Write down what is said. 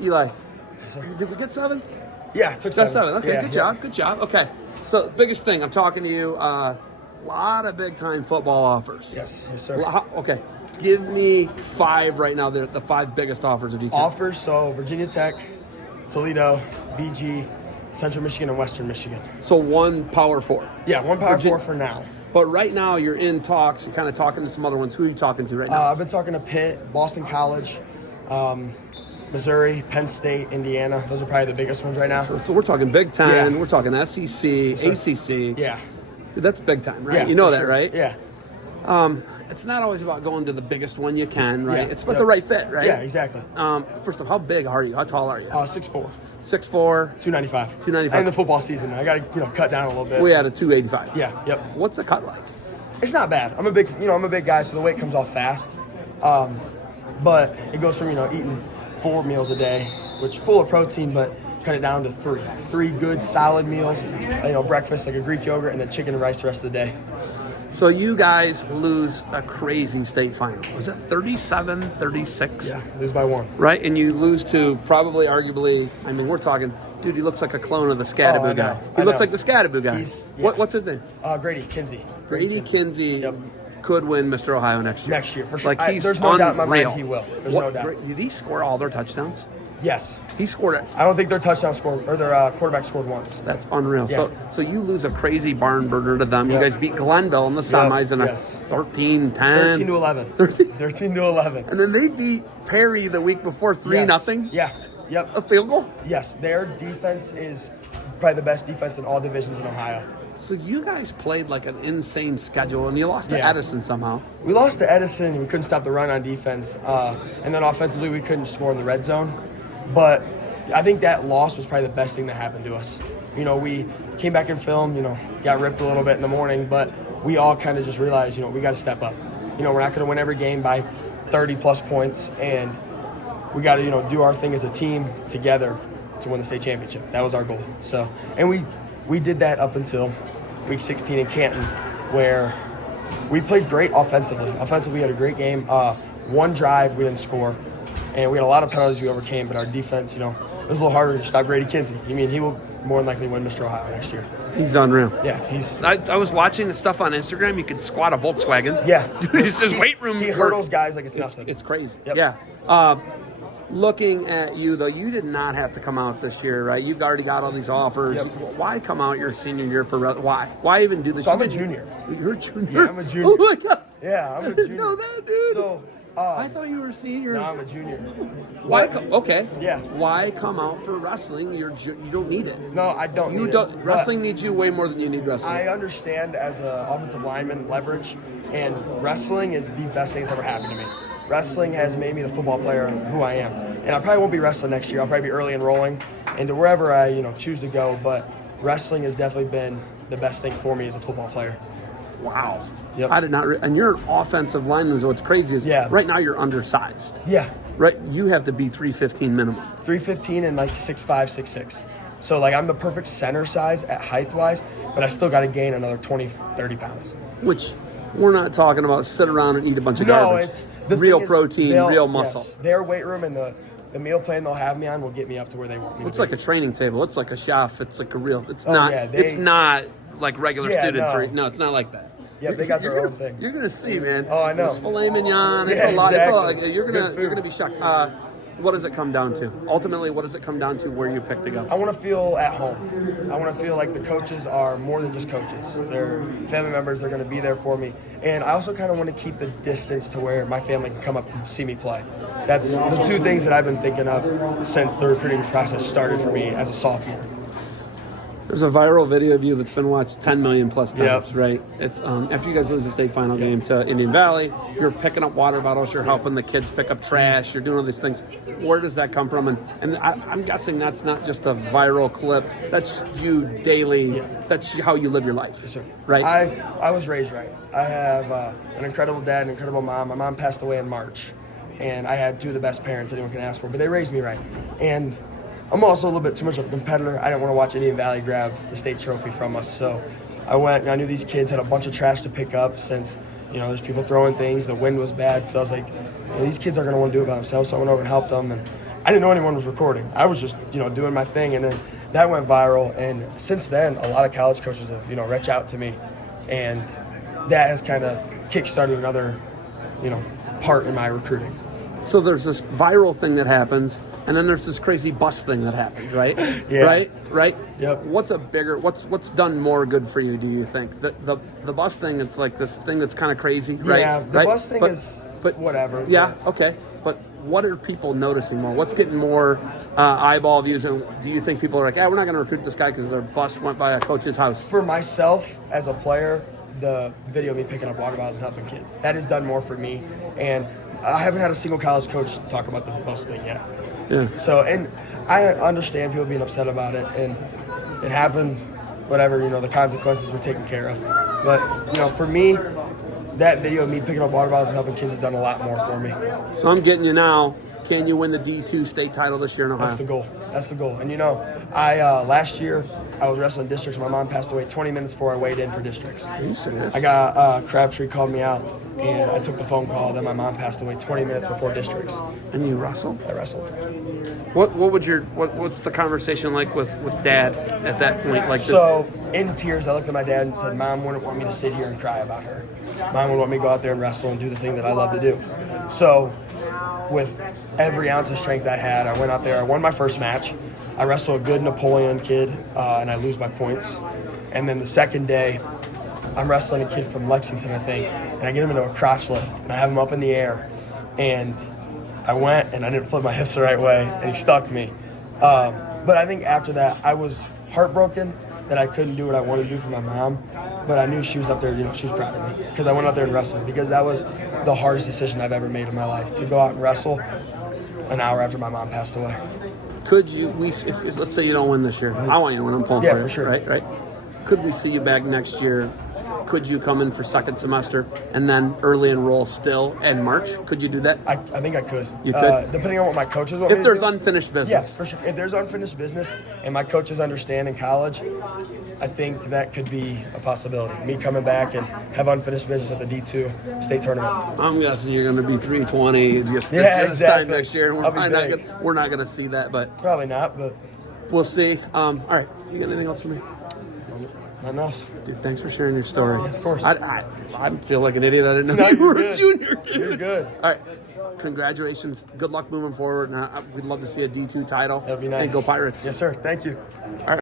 Eli, did we get 7? Yeah, took That's 7. 7. Okay, Yeah, good job. Okay, so biggest thing, I'm talking to you, a lot of big-time football offers. Yes, sir. Okay, give me 5 right now, the 5 biggest offers if you can. Offers, so Virginia Tech, Toledo, BG, Central Michigan, and Western Michigan. So 1 Power 4. Yeah, 1 Power 4 for now. But right now you're in talks, you're kind of talking to some other ones. Who are you talking to right now? I've been talking to Pitt, Boston College, Missouri, Penn State, Indiana. Those are probably the biggest ones right now. So we're talking Big Ten, Yeah. we're talking SEC, ACC. Yeah. Dude, that's big time, right? Yeah, you know that, sure. right? Yeah. It's not always about going to the biggest one you can, right? Yeah. It's about the right fit, right? Yeah, exactly. First off, how big are you? How tall are you? 6'4", 6'4". 295. 295. And the football season, I got to cut down a little bit. We had a 285. Yeah. Yep. What's the cut like? It's not bad. I'm a big guy, so the weight comes off fast. But it goes from eating 4 meals a day, which full of protein, but cut it down to 3. 3 good solid meals. Breakfast like a Greek yogurt, and then chicken and rice the rest of the day. So you guys lose a crazy state final. Was it 37-36? Yeah, lose by 1. Right, and you lose to probably, arguably, I mean, we're talking, dude, he looks like a clone of the Scadaboo guy. He looks like the Scadaboo guy. What's his name? Grady Kinsey. Grady Kinsey could win Mr. Ohio next year. Next year, for sure. Like, he's there's no doubt in my unreal. mind he will. There's no doubt. Did he score all their touchdowns? Yes. He scored it. I don't think their touchdown scored, or their quarterback scored once. That's unreal. Yeah. So you lose a crazy barn burner to them. You guys beat Glenville in the semis in a 13-10. 13 to 11. 13 to 11. And then they beat Perry the week before 3-0. Yeah. Yep. A field goal? Yes. Their defense is probably the best defense in all divisions in Ohio. So you guys played like an insane schedule, and you lost to Edison somehow. We lost to Edison. We couldn't stop the run on defense. And then offensively, we couldn't score in the red zone. But I think that loss was probably the best thing that happened to us. We came back in film, got ripped a little bit in the morning, but we all kind of just realized, we got to step up. We're not going to win every game by 30-plus points, and we got to, do our thing as a team together to win the state championship. That was our goal. So, and we did that up until week 16 in Canton, where we played great offensively. Offensively, we had a great game. 1 drive, we didn't score, and we had a lot of penalties we overcame, but our defense, it was a little harder to stop Grady Kinsey. He will more than likely win Mr. Ohio next year. He's unreal. Yeah, I was watching the stuff on Instagram. You could squat a Volkswagen. Yeah. It's his weight room. He hurdles guys like it's nothing. It's crazy. Yep. Yeah. Looking at you, though, you did not have to come out this year, right? You've already got all these offers. Yep. Why come out your senior year for why? Why even do this? So I'm a junior. You're a junior? Yeah, I'm a junior. Oh, my God. Yeah, I'm a I didn't junior. know that, dude. So, I thought you were a senior. No, I'm a junior. Why? Okay. Yeah. Why come out for wrestling? You don't need it. No, I don't need it. Wrestling needs you way more than you need wrestling. I understand as an offensive lineman leverage, and wrestling is the best thing that's ever happened to me. Wrestling has made me the football player who I am. And I probably won't be wrestling next year. I'll probably be early enrolling into wherever I choose to go. But wrestling has definitely been the best thing for me as a football player. Wow. Yep. I did not. And you're an offensive lineman. So what's crazy is right now you're undersized. Yeah. Right. You have to be 315 minimum. 315 and like 6'5", 6'6". So like I'm the perfect center size at height wise, but I still got to gain another 20, 30 pounds. Which we're not talking about sit around and eat a bunch of garbage. No, it's the real protein, real muscle. Yes, their weight room and the meal plan they'll have me on will get me up to where they want me. It's like a training table. It's like a chef. It's like a real. It's not. Yeah, it's not like regular students. No, it's not like that. Yep, they got their own thing. You're gonna see, man. Oh, I know. It's filet mignon. It's Yeah, a lot. exactly. It's all. You're gonna be shocked. What does it come down to? Ultimately, what does it come down to where you pick to go? I want to feel at home. I want to feel like the coaches are more than just coaches. They're family members. They're going to be there for me. And I also kind of want to keep the distance to where my family can come up and see me play. That's the 2 things that I've been thinking of since the recruiting process started for me as a sophomore. There's a viral video of you that's been watched 10 million plus times, right? It's after you guys lose the state final game to Indian Valley, you're picking up water bottles, you're helping the kids pick up trash, you're doing all these things. Where does that come from? And I'm guessing that's not just a viral clip. That's you daily. That's how you live your life. Yes, sir. Right? I was raised right. I have an incredible dad, an incredible mom. My mom passed away in March, and I had 2 of the best parents anyone can ask for, but they raised me right. And I'm also a little bit too much of a competitor. I didn't want to watch Indian Valley grab the state trophy from us. So I went and I knew these kids had a bunch of trash to pick up since, there's people throwing things. The wind was bad. So I was like, these kids aren't going to want to do it by themselves. So I went over and helped them. And I didn't know anyone was recording. I was just, doing my thing, and then that went viral. And since then, a lot of college coaches have, reached out to me, and that has kind of kickstarted another, part in my recruiting. So there's this viral thing that happens, and then there's this crazy bus thing that happens, right? Yeah. Right. Yep. What's done more good for you? Do you think the bus thing? It's like this thing that's kind of crazy, right? Yeah, the bus thing is whatever. Yeah. Okay. But what are people noticing more? What's getting more eyeball views? And do you think people are like, we're not going to recruit this guy because their bus went by a coach's house? For myself as a player, the video of me picking up water bottles and helping kids, that has done more for me. And I haven't had a single college coach talk about the bus thing yet. Yeah. So, and I understand people being upset about it, and it happened, whatever, the consequences were taken care of. But, for me, that video of me picking up water bottles and helping kids has done a lot more for me. So I'm getting you now. Can you win the D2 state title this year in Ohio? That's the goal. And I last year I was wrestling districts. My mom passed away 20 minutes before I weighed in for districts. Are you serious? I got Crabtree called me out, and I took the phone call. Then my mom passed away 20 minutes before districts. And you wrestled? I wrestled. What's the conversation like with Dad at that point? Like so in tears, I looked at my dad and said, "Mom wouldn't want me to sit here and cry about her. Mom would want me to go out there and wrestle and do the thing that I love to do." So with every ounce of strength I had, I went out there. I won my first match. I wrestled a good Napoleon kid, and I lose by points. And then the second day, I'm wrestling a kid from Lexington, I think, and I get him into a crotch lift, and I have him up in the air. And I went, and I didn't flip my hips the right way, and he stuck me. But I think after that, I was heartbroken that I couldn't do what I wanted to do for my mom. But I knew she was up there, she was proud of me, because I went out there and wrestled, because that was the hardest decision I've ever made in my life, to go out and wrestle an hour after my mom passed away. Could you, if let's say you don't win this year, I want you to win, I'm pulling for you. For sure. Right? Could we see you back next year? Could you come in for second semester and then early enroll still in March? Could you do that? I think I could. You could? Depending on what my coaches want If me to there's do. unfinished business. Yes, for sure. If there's unfinished business and my coaches understand in college, I think that could be a possibility. Me coming back and have unfinished business at the D2 state tournament. I'm guessing you're going to be 320 this exactly. time next year. And we're not going to see that, but probably not. But we'll see. All right, you got anything else for me? Nothing else. Dude, thanks for sharing your story. Yeah, of course. I feel like an idiot. I didn't know you were a junior, dude. You're good. All right. Congratulations. Good luck moving forward. And we'd love to see a D2 title. That'd be nice. And go Pirates. Yes, sir. Thank you. All right.